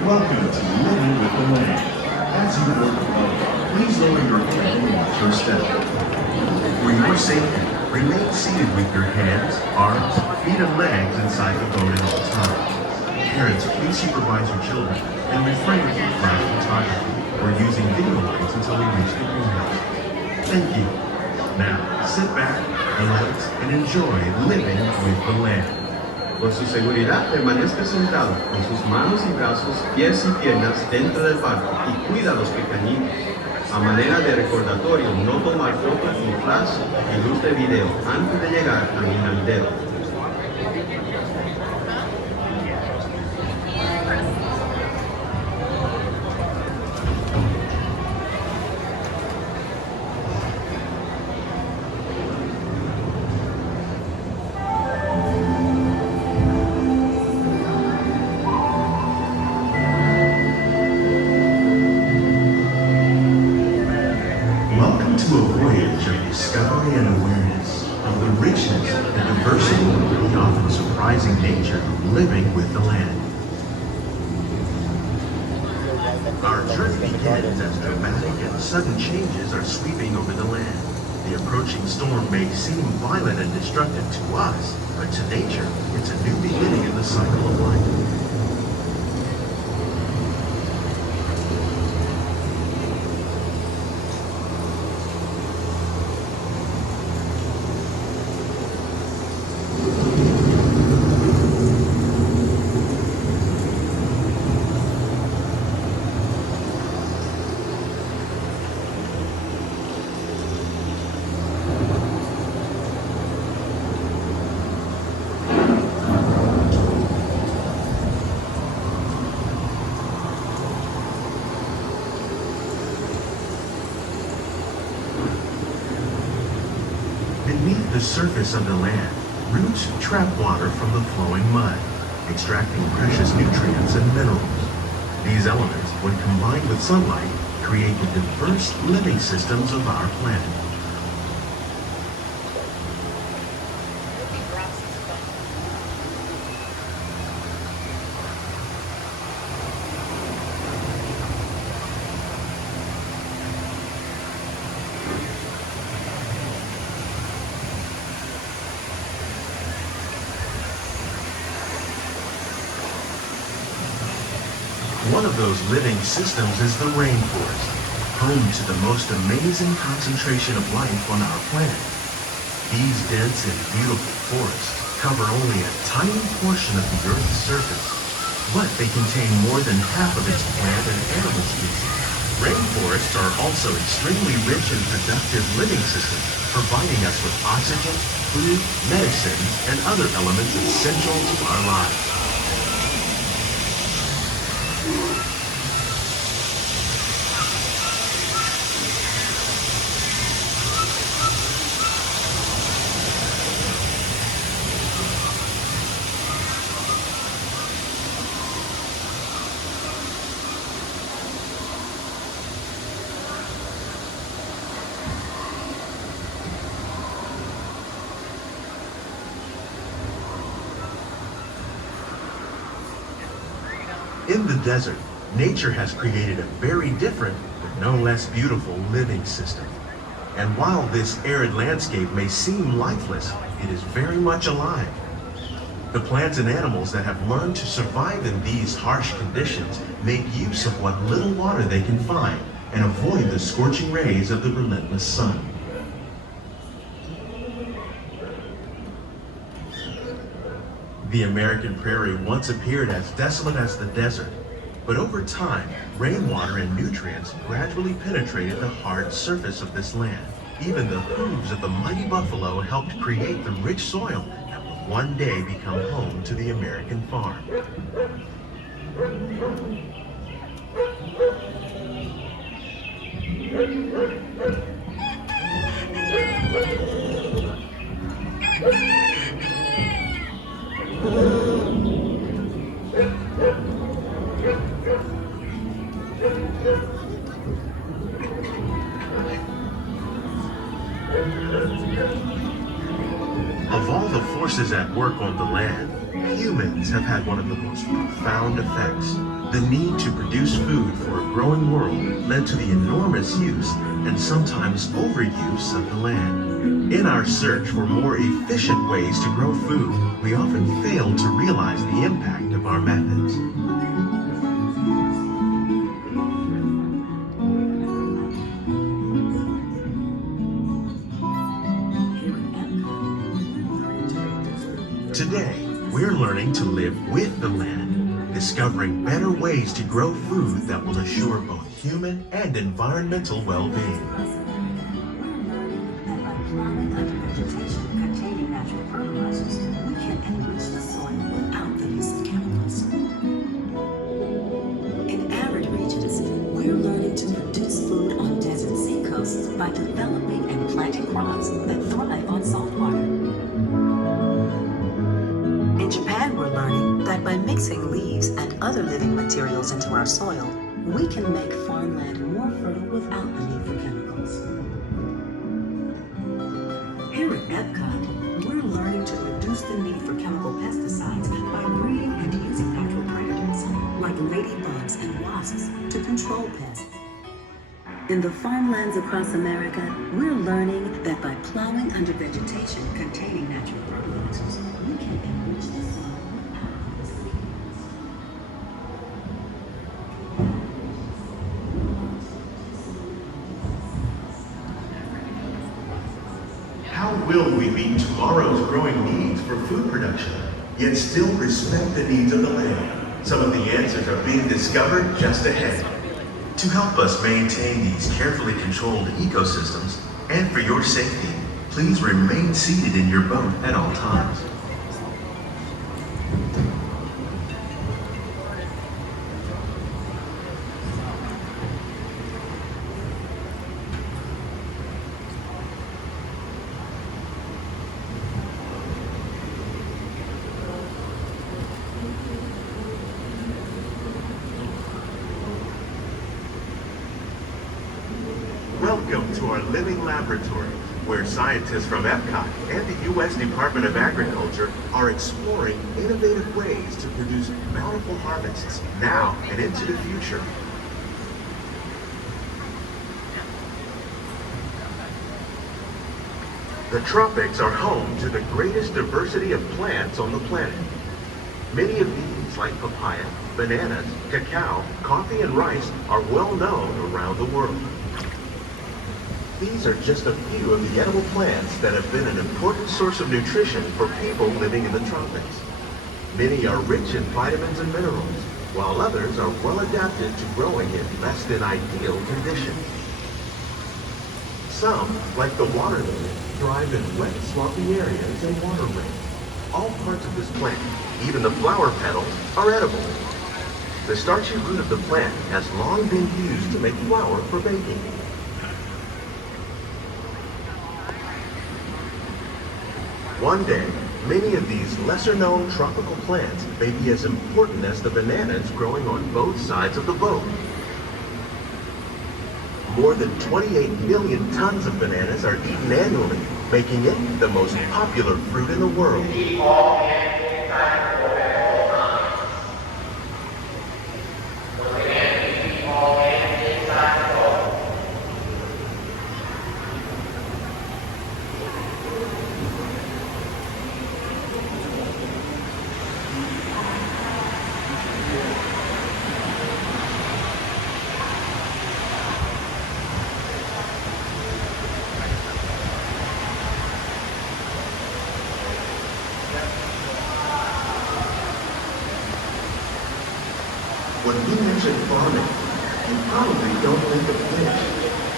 Welcome to Living with the Land. As you board the boat, please lower your head and watch your step. For your safety, remain seated with your hands, arms, feet, and legs inside the boat at all times. Parents, please supervise your children and refrain from flash photography or using video lights until we reach the greenhouse. Thank you. Now, sit back, relax, and enjoy living with the land. Por su seguridad, permanezca sentado con sus manos y brazos, pies y piernas dentro del barco y cuida a los pequeñitos. A manera de recordatorio, no tomar fotos con flash y luz de video antes de llegar al inodero. Welcome to a voyage of discovery and awareness of the richness and diversity of the often surprising nature of living with the land. Our journey begins as dramatic and sudden changes are sweeping over the land. The approaching storm may seem violent and destructive to us, but to nature, it's a new beginning in the cycle of life. Beneath the surface of the land, roots trap water from the flowing mud, extracting precious nutrients and minerals. These elements, when combined with sunlight, create the diverse living systems of our planet. One of those living systems is the rainforest, home to the most amazing concentration of life on our planet. These dense and beautiful forests cover only a tiny portion of the Earth's surface, but they contain more than half of its plant and animal species. Rainforests are also extremely rich and productive living systems, providing us with oxygen, food, medicine, and other elements essential to our lives. In the desert, nature has created a very different, but no less beautiful living system. And while this arid landscape may seem lifeless, it is very much alive. The plants and animals that have learned to survive in these harsh conditions make use of what little water they can find and avoid the scorching rays of the relentless sun. The American prairie once appeared as desolate as the desert, but over time, rainwater and nutrients gradually penetrated the hard surface of this land. Even the hooves of the mighty buffalo helped create the rich soil that will one day become home to the American farm. Of all the forces at work on the land, humans have had one of the most profound effects. The need to produce food for a growing world led to the enormous use and sometimes overuse of the land. In our search for more efficient ways to grow food, we often fail to realize the impact of our methods. Today, we're learning to live with the land, discovering better ways to grow food that will assure both human and environmental well-being. Containing natural fertilizers, we can enrich the soil without the use of chemicals. In arid regions, we're learning to produce food on desert seacoasts by developing and planting crops that thrive on salt water. In Japan, we're learning that by mixing leaves and other living materials into our soil, we can make farmland more fertile without the need for chemicals. Here at Epcot, we're learning to reduce the need for chemical pesticides by breeding and using natural predators, like ladybugs and wasps, to control pests. In the farmlands across America, we're learning that by plowing under vegetation containing natural fertilizers, we can enrich the soil without the seeds. How will we meet tomorrow's growing needs for food production, yet still respect the needs of the land? Some of the answers are being discovered just ahead. To help us maintain these carefully controlled ecosystems, and for your safety, please remain seated in your boat at all times. Welcome to our living laboratory, where scientists from Epcot and the U.S. Department of Agriculture are exploring innovative ways to produce bountiful harvests now and into the future. The tropics are home to the greatest diversity of plants on the planet. Many of these, like papaya, bananas, cacao, coffee, and rice, are well known around the world. These are just a few of the edible plants that have been an important source of nutrition for people living in the tropics. Many are rich in vitamins and minerals, while others are well adapted to growing in less than ideal conditions. Some, like the water lily, thrive in wet, swampy areas and water rings. All parts of this plant, even the flower petals, are edible. The starchy root of the plant has long been used to make flour for baking. One day, many of these lesser-known tropical plants may be as important as the bananas growing on both sides of the boat. More than 28 million tons of bananas are eaten annually, making it the most popular fruit in the world. When we mention farming, you probably don't think of fish,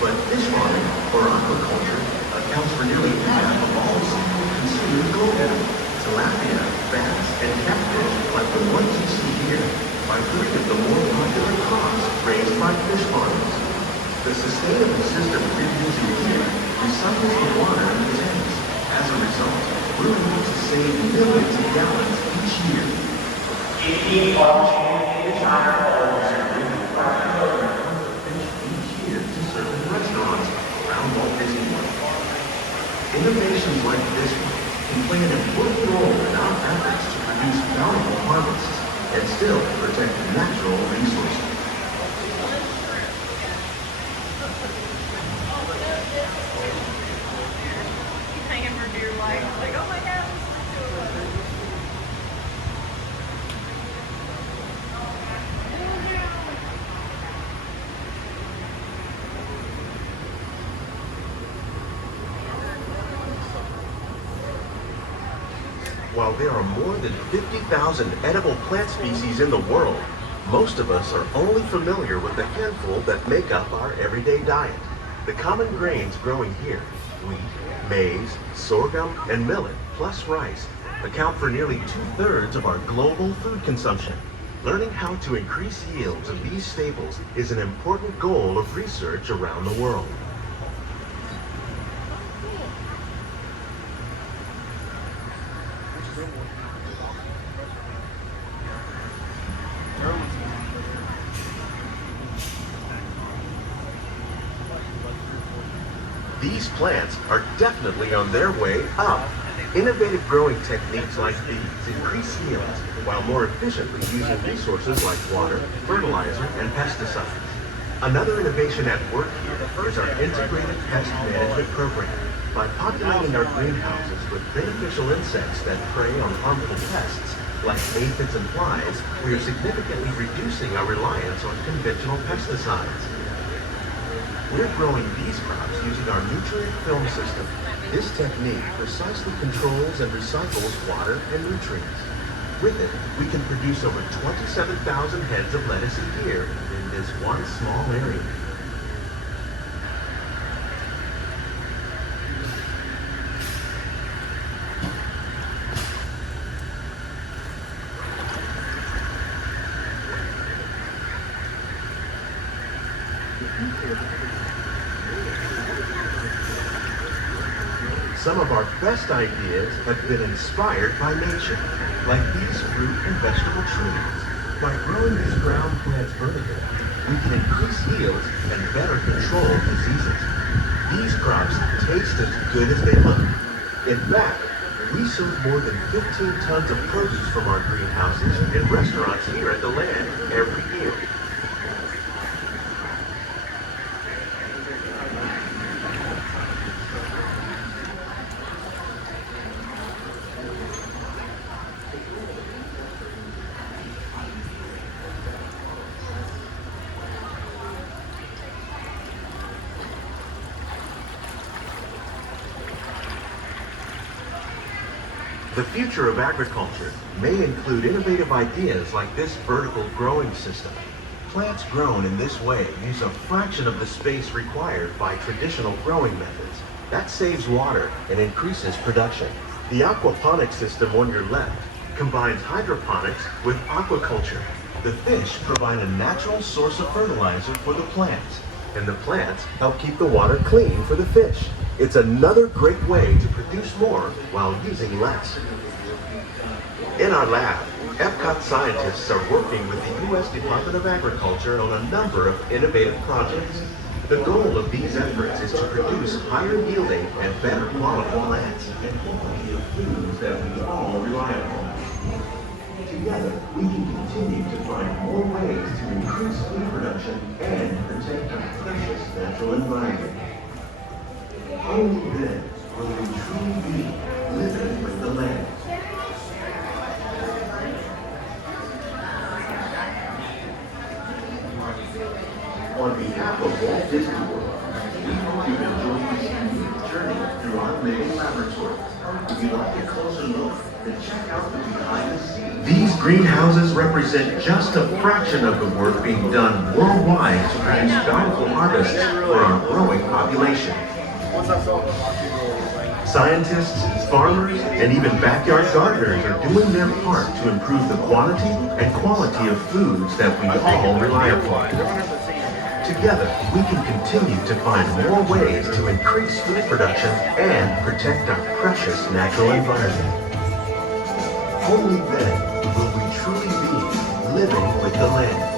but fish farming, or aquaculture, accounts for nearly half of all seafood consumed globally. Tilapia, bass, and catfish, like the ones you see here, are three of the more popular crops raised by fish farmers. The sustainable system we're using here recycles the water in the tanks. As a result, we're able to save millions of gallons each year. Each year to certain restaurants around Walt Disney World. Innovations like this one can play an important role in our efforts to produce bountiful harvests and still protect natural resources. While there are more than 50,000 edible plant species in the world, most of us are only familiar with the handful that make up our everyday diet. The common grains growing here, wheat, maize, sorghum, and millet, plus rice, account for nearly 2/3 of our global food consumption. Learning how to increase yields of these staples is an important goal of research around the world. These plants are definitely on their way up. Innovative growing techniques like these increase yields while more efficiently using resources like water, fertilizer, and pesticides. Another innovation at work here is our integrated pest management program. By populating our greenhouses with beneficial insects that prey on harmful pests, like aphids and flies, we are significantly reducing our reliance on conventional pesticides. We're growing these crops using our nutrient film system. This technique precisely controls and recycles water and nutrients. With it, we can produce over 27,000 heads of lettuce a year in this one small area. Some of our best ideas have been inspired by nature, like these fruit and vegetable trees. By growing these ground plants vertically, we can increase yields and better control diseases. These crops taste as good as they look. In fact, we serve more than 15 tons of produce from our greenhouses in restaurants here at the land every year. The future of agriculture may include innovative ideas like this vertical growing system. Plants grown in this way use a fraction of the space required by traditional growing methods. That saves water and increases production. The aquaponics system on your left combines hydroponics with aquaculture. The fish provide a natural source of fertilizer for the plants, and the plants help keep the water clean for the fish. It's another great way to produce more while using less. In our lab, Epcot scientists are working with the U.S. Department of Agriculture on a number of innovative projects. The goal of these efforts is to produce higher yielding and better quality plants and quality of foods that we all rely upon. Together, we can continue to find more ways to increase food production and protect our precious natural environment. Only then will we truly be living with the land. On behalf of Walt Disney World, we hope you've enjoyed this unique journey through our living laboratory. If you'd like a closer look, then check out the behind the scenes. These greenhouses represent just a fraction of the work being done worldwide to produce bountiful harvests for our growing population. Scientists, farmers, and even backyard gardeners are doing their part to improve the quantity and quality of foods that we all rely upon. Together, we can continue to find more ways to increase food production and protect our precious natural environment. Only then will we truly be living with the land.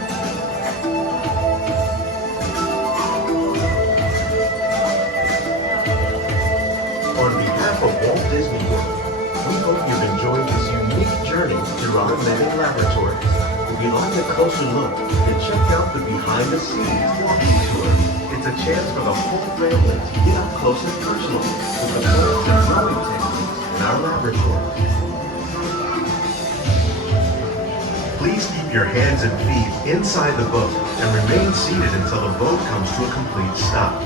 On behalf of Walt Disney World, we hope you've enjoyed this unique journey through our many laboratories. If you'd like a closer look, then check out the behind the scenes walking tour. It's a chance for the whole family to get up close and personal with the plants and growing techniques in our laboratories. Please keep your hands and feet inside the boat and remain seated until the boat comes to a complete stop.